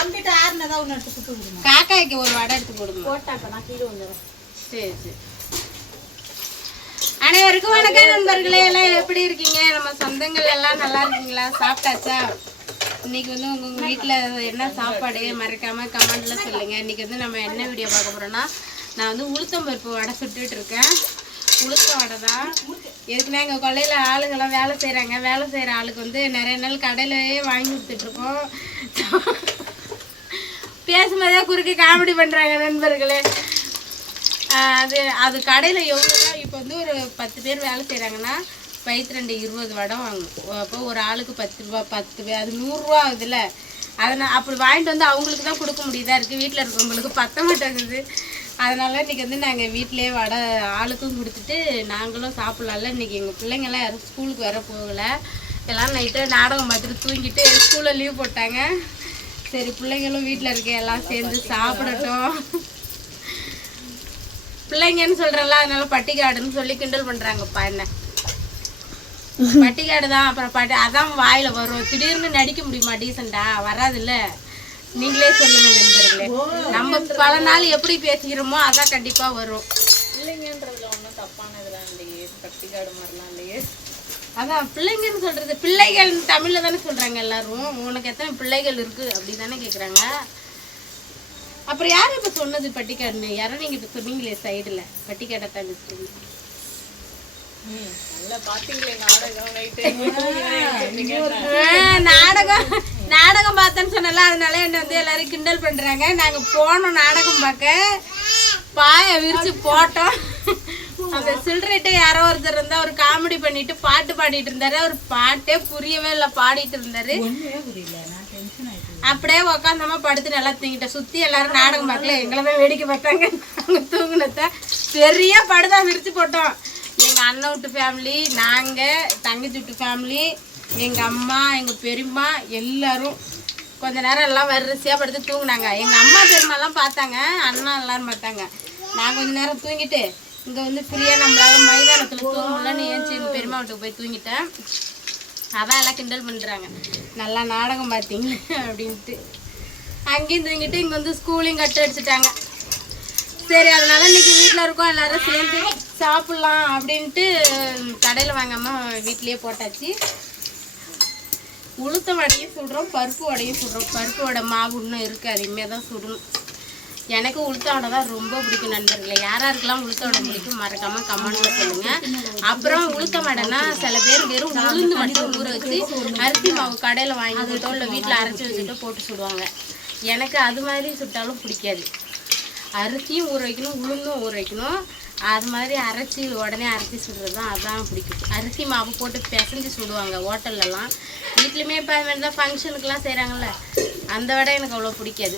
Complete ஆறுனதா ஒன்று எடுத்து சுட்டு விடுங்க காக்காய்க்கு ஒரு வடை எடுத்து போடுங்க போட்டாப்ப நான் கீழே வந்துடும் சரி சரி. அனைவருக்கும் வணக்கம் நண்பர்களே. எல்லாம் எப்படி இருக்கீங்க? நம்ம சொந்தங்கள் எல்லாம் நல்லா இருக்கீங்களா? சாப்பிட்டாச்சா? இன்னைக்கு வந்து உங்க உங்க வீட்டில் என்ன சாப்பாடு? மறக்காம கமெண்ட்ல சொல்லுங்க. இன்னைக்கு வந்து நம்ம என்ன வீடியோ பார்க்க போறோம்னா நான் வந்து உளுத்தம் பருப்பு வடை சுட்டுட்டு இருக்கேன். உளுத்த வடை தான். ஏற்கனவே எங்கள் கொல்லையில் ஆளுங்கெல்லாம் வேலை செய்கிறாங்க வேலை செய்கிற ஆளுக்கு வந்து நிறைய நாள் கடையிலயே வாங்கி கொடுத்துட்டு இருக்கோம். பேசும்போதே குறுக்கி காமெடி பண்ணுறாங்க நண்பர்களே. அது அது கடையில் எவ்வளோ இப்போ வந்து ஒரு பத்து பேர் வேலை செய்கிறாங்கன்னா பைத்து ரெண்டு இருபது வடம் வாங்கும் அப்போ ஒரு ஆளுக்கு பத்து ரூபா பத்து பேர் அது நூறுரூவா ஆகுதுல்ல. அதனால் அப்படி வாங்கிட்டு வந்து அவங்களுக்கு தான் கொடுக்க முடியுதா இருக்குது வீட்டில் இருக்கிறவங்களுக்கு பத்த மாட்டேங்குது. அதனால் இன்றைக்கி வந்து நாங்கள் வீட்டிலேயே வடை ஆளுக்கும் கொடுத்துட்டு நாங்களும் சாப்பிட்லாம்ல. இன்றைக்கி எங்கள் பிள்ளைங்கள்லாம் யாரும் ஸ்கூலுக்கு வர போகலை. எல்லாம் நைட்டு நாடகம் பார்த்துட்டு தூங்கிட்டு ஸ்கூலில் லீவ் போட்டாங்க. சரி பிள்ளைங்களும் வீட்டில் இருக்க எல்லாம் சேர்ந்து சாப்பிடட்டும். பிள்ளைங்கன்னு சொல்றேன்ல அதனால பட்டிக்காடுன்னு சொல்லி கிண்டல் பண்ணுறாங்கப்பா என்ன. பட்டிக்காடு தான் அப்புறம் பட்டி அதான் வாயில வரும். திடீர்னு நடிக்க முடியுமா டீசெண்டா? வராதுல்ல. நீங்களே சொல்லுங்க நண்பர்களே. நம்ம பல நாள் எப்படி பேசிக்கிறோமோ அதான் கண்டிப்பா வரும். இல்லைங்கன்றதுல ஒன்றும் தப்பானதுலாம் இல்லையே. பட்டிக்காடு மாதிரிலாம் இல்லையே. அதான் பிள்ளைங்கன்னு சொல்றது பிள்ளைகள் தமிழ்ல தானே சொல்றாங்க எல்லாரும். உனக்கு எத்தனை பிள்ளைகள் இருக்கு அப்படி தானே கேக்குறாங்க. அப்புறம் யார் இப்ப சொன்னது பட்டிக்காடுன்னு? யாரும் நீங்க இப்ப சொன்னீங்களே சைடுல பட்டிக்காடை தான் சொன்னீங்க ம் நல்லா பார்த்தீங்களே நாடகம் நைட்டு ஆ, நாடகம் நாடகம் பார்த்தேன்னு சொன்னல அதனால என்ன வந்து எல்லாரும் கிண்டல் பண்றாங்க. நாங்க போனோம் நாடகம் பார்க்க. பாய விரிச்சு போட்டோம். அந்த சில்லறைட்ட யாரோ ஒருத்தர் இருந்தா ஒரு காமெடி பண்ணிட்டு பாட்டு பாடிட்டு இருந்தாரு. அவர் பாட்டே புரியவே இல்லை பாடிட்டு இருந்தாரு. அப்படியே உக்காந்தமா படுத்து நல்லா தூங்கிட்டேன். சுத்தி எல்லாரும் நாடகம் பார்க்கல. எங்களை வேடிக்கை பார்த்தாங்க. நாங்க தூங்குனத பெரிய படுதா விரிச்சு போட்டோம். எங்க அண்ணன் வீட்டு ஃபேமிலி நாங்க தங்கச்சி வீட்டு ஃபேமிலி எங்க அம்மா எங்க பெரியம்மா எல்லாரும் கொஞ்ச நேரம் எல்லாம் வரிசையா படுத்து தூங்குனாங்க. எங்க அம்மா பெரியம்மாலாம் பார்த்தாங்க. அண்ணா எல்லாரும் பார்த்தாங்க. நான் கொஞ்ச நேரம் தூங்கிட்டு இங்கே வந்து ஃப்ரீயாக நம்மளால் மைதானத்தில் தூங்க முடியலன்னு ஏஞ்சி பெரியம்மா வீட்டுக்கு போய் தூங்கிட்டேன். அதான் எல்லாம் கிண்டல் பண்ணுறாங்க நல்லா நாடகம் பார்த்தீங்க அப்படின்ட்டு. அங்கேயும் தூங்கிட்டு இங்கே வந்து ஸ்கூலையும் கட்டு அடிச்சிட்டாங்க. சரி அதனால இன்னைக்கு வீட்டில் இருக்கோம் எல்லாரும் சேர்ந்து சாப்பிட்லாம் அப்படின்ட்டு கடையில் வாங்காமல் வீட்லேயே போட்டாச்சு. உளுத்த வடையும் சுடுறோம் பருப்பு வடையும் சுடுறோம். பருப்பு வடை மாவு இன்னும் இருக்குது அதையுமே தான் சுடணும். எனக்கு உளுத்தோட வடை தான் ரொம்ப பிடிக்கும் நண்பர்களே. யார் யாருக்கெல்லாம் உளுத்த பிடிக்கும் மறக்காம கமெண்ட்ல சொல்லுங்க. அப்புறம் உளுத்த வடைனா சில பேர் வெறும் உளுந்து மட்டும் ஊற வச்சு அரிசி மாவு கடையில் வாங்கிக்கிட்டோ இல்லை வீட்டில் அரைச்சி வச்சுட்டோ போட்டு சுடுவாங்க. எனக்கு அது மாதிரி சுட்டாலும் பிடிக்காது. அரிசியும் ஊற வைக்கணும் உளுந்தும் ஊற வைக்கணும். அது மாதிரி அரைச்சி உடனே அரைச்சி சுடுறது தான் அதான் பிடிக்கும். அரிசி மாவு போட்டு பிசைஞ்சு சுடுவாங்க ஹோட்டல்லலாம். வீட்லேயுமே இப்போ அது மாதிரி தான் ஃபங்க்ஷனுக்குலாம் செய்கிறாங்கல்ல அந்த வடை எனக்கு அவ்வளோ பிடிக்காது.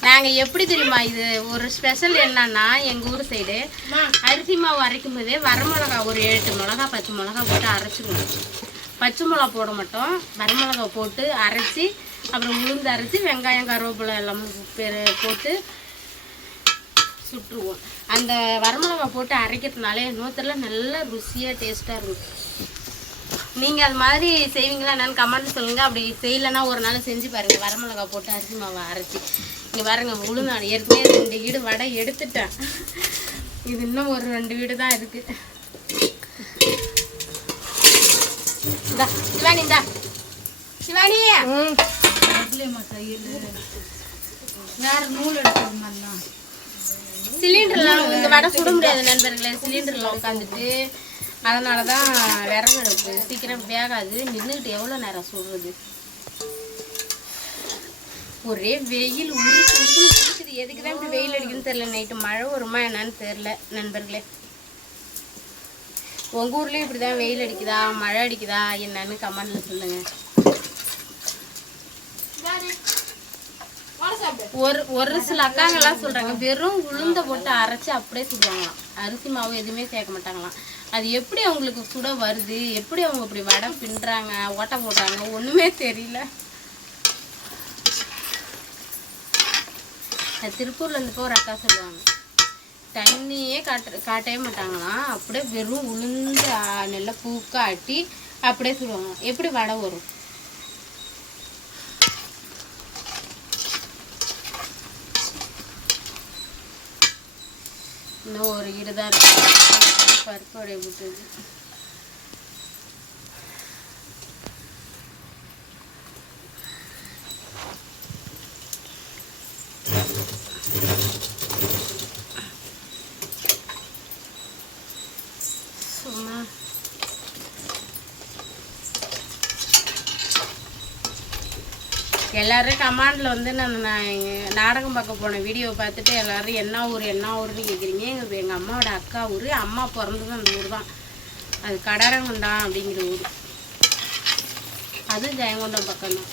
நாங்கள் எப்படி தெரியுமா இது? ஒரு ஸ்பெஷல் என்னன்னா எங்கள் ஊர் சைடு அரிசி மாவு அரைக்கும் போதே வரமிளகா ஒரு எட்டு மிளகா பத்து மிளகா போட்டு அரைச்சிக்கணும். பச்சை மிளகா போட மாட்டோம். வரமிளகா போட்டு அரைச்சி அப்புறம் உளுந்து அரைச்சி வெங்காயம் கருவேப்பிலை எல்லாம் பெரு- போட்டு சுட்டுருவோம். அந்த வரமிளகா போட்டு அரைக்கிறதுனாலே நூற்றுல நல்ல ருசியாக டேஸ்ட்டாக இருக்கும். நீங்கள் அது மாதிரி செய்வீங்களா என்னன்னு கமெண்ட் சொல்லுங்கள் அப்படி செய்யலைன்னா ஒரு நாள் செஞ்சு பாருங்கள் வரமிளகா போட்டு அரிசி மாவை அரைச்சி. இங்கே பாருங்க உளுந்து ஏற்கனவே ரெண்டு வீடு வடை எடுத்துட்டேன். இது இன்னும் ஒரு ரெண்டு வீடு தான் இருக்குது இந்தா சிவானி இந்தா. சிவானி! வேற நூல் எடுத்துருந்தா சிலிண்டர்லாம் இந்த வடை சுட முடியாது நண்பர்களே. சிலிண்டரில் உட்காந்துட்டு அதனால தான் விறகு அடுப்பு சீக்கிரம் வேகாது. நின்றுக்கிட்டு எவ்வளோ நேரம் சுடுறது? ஒரே வெயில் உருக்கு உருக்குது எதுக்கு தான் இப்படி வெயில் அடிக்குன்னு தெரியல. நைட்டு மழை வருமா என்னன்னு தெரில நண்பர்களே. உங்கள் ஊர்லேயும் இப்படி தான் வெயில் அடிக்குதா மழை அடிக்குதா என்னன்னு கமெண்டில் சொல்லுங்கள் ஒரு ஒரு சில அக்காங்கெல்லாம் சொல்றாங்க வெறும் உளுந்த போட்டு அரைச்சு அப்படியே சுடுவாங்களாம். அரிசி மாவு எதுவுமே சேர்க்க மாட்டாங்களாம். அது எப்படி அவங்களுக்கு சுட வருது? எப்படி அவங்க இப்படி வடை பின்னுறாங்க? ஓட்டை போடுறாங்க ஒண்ணுமே தெரியல. திருப்பூர்ல இருந்து போய் ஒரு அக்கா சொல்லுவாங்க. தண்ணியே காட்ட காட்டவே மாட்டாங்களாம். அப்படியே வெறும் உளுந்து நல்லா பூக்க ஆட்டி அப்படியே சொல்லுவாங்க எப்படி வடை வரும்? இன்னும் ஒரு ஈடு தான் இருக்குது பருப்பு வடை விட்டுது எல்லாரும் கமாண்டில் வந்து நான் நான் நாடகம் பார்க்க போன வீடியோ பார்த்துட்டு எல்லோரும் என்ன ஊர் என்ன ஊர்னு கேட்குறீங்க எங்கள் எங்கள் அம்மாவோட அக்கா ஊர் அம்மா பிறந்தது அந்த ஊர் தான். அது கடாரங்குண்டான் அப்படிங்கிற ஊர். அது ஜெயங்கொண்டம் பக்கம் தான்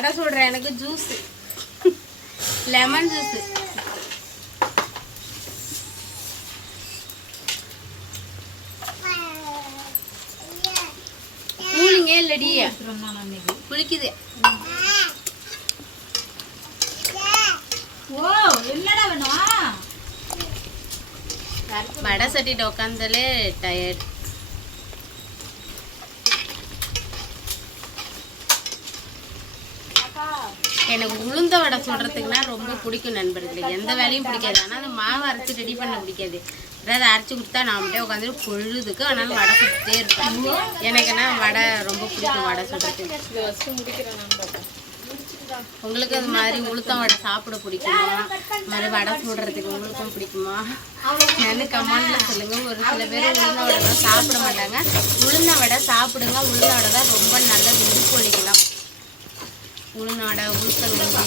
வடை சொல்கிறேன் எனக்கு ஜூஸ் லெமன் ஜூஸ் கூலிங்கே இல்லடி. குளிக்குது. ஓ என்னடா வேணும்? வடை சட்டிட்டு உட்காந்தாலே டயர்ட் எனக்கு உளுந்த வடை சுடுறதுக்குனா ரொம்ப பிடிக்கும் நண்பர்களே. எந்த வேலையும் பிடிக்காது. ஆனால் அந்த மாவு அரைச்சி ரெடி பண்ண பிடிக்காது. அதாவது அரைச்சி கொடுத்தா நான் அப்படியே உட்காந்துட்டு பொழுதுக்கு ஆனாலும் வடை சுட்டுட்டே இருப்பேன். எனக்குன்னா வடை ரொம்ப பிடிக்கும் வடை சுடுறதுக்கு உங்களுக்கு அது மாதிரி உளுத்தம் வடை சாப்பிட பிடிக்குமா? இது மாதிரி வடை சுடுறதுக்கு உங்களுக்கும் பிடிக்குமா? நான் கமெண்ட்ல சொல்லுங்க. ஒரு சில பேர் உளுந்த வடை தான் சாப்பிட மாட்டாங்க. உளுந்த வடை சாப்பிடுங்க. உளுந்த வடை தான் ரொம்ப நல்லது. இடுப்பொழிக்கலாம் ஒழிக்கலாம் வடை உளுத்தங்கஞ்சி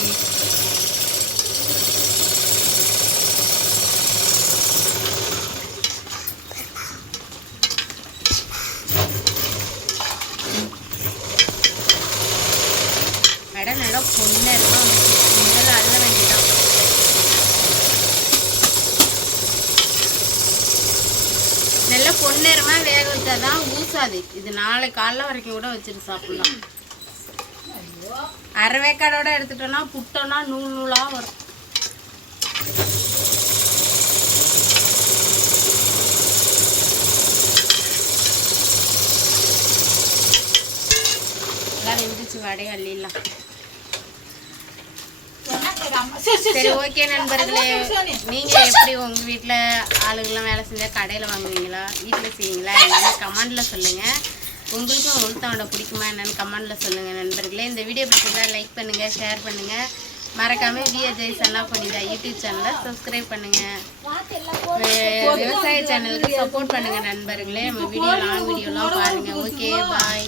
வடை நல்லா பொன்னரமா மேலே அள்ள வேண்டியதான் நல்லா பொன்னரமா வேக வச்சா தான் ஊசாது. இது நாளை காலைல வரைக்கும் கூட வச்சுட்டு சாப்பிடலாம். அரை வேக்காடோட எடுத்துட்டோம்னா புட்டோம்னா நூல் நூலாக வரும். எல்லாம் வெந்துச்சு வடை அள்ளிடலாம். சரி ஓகே நண்பர்களே. நீங்க எப்படி உங்க வீட்ல ஆளுங்கெல்லாம் வேலை செஞ்சா கடையில வாங்குவீங்களா? வீட்ல செய்வீங்களா? என்னன்னு கமெண்ட்ல சொல்லுங்க. உங்களுக்கும் உளுத்தவடை பிடிக்குமா என்னன்னு கமெண்ட்டில் சொல்லுங்கள் நண்பர்களே. இந்த வீடியோ பிடிச்சிருந்தா லைக் பண்ணுங்கள் ஷேர் பண்ணுங்கள் மறக்காமல் வி செல்லாம் சன்னா பண்ணிதா யூடியூப் சேனலை சப்ஸ்கிரைப் பண்ணுங்கள் விவசாய சேனலுக்கு சப்போர்ட் பண்ணுங்கள் நண்பர்களே. நம்ம வீடியோ லாங் வீடியோலாம் பாருங்கள் ஓகே பாய்